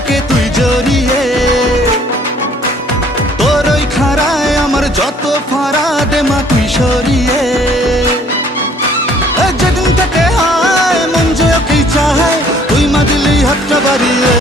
বুকে তুই জড়িয়ে। তোর ওই খাড়ায় আমার যত ফাড়া দে মা তুই সরিয়ে। যেদিন থেকে হায় মন যে ওকেই চায় তুই মা দিলি হাতটা বাড়িয়ে।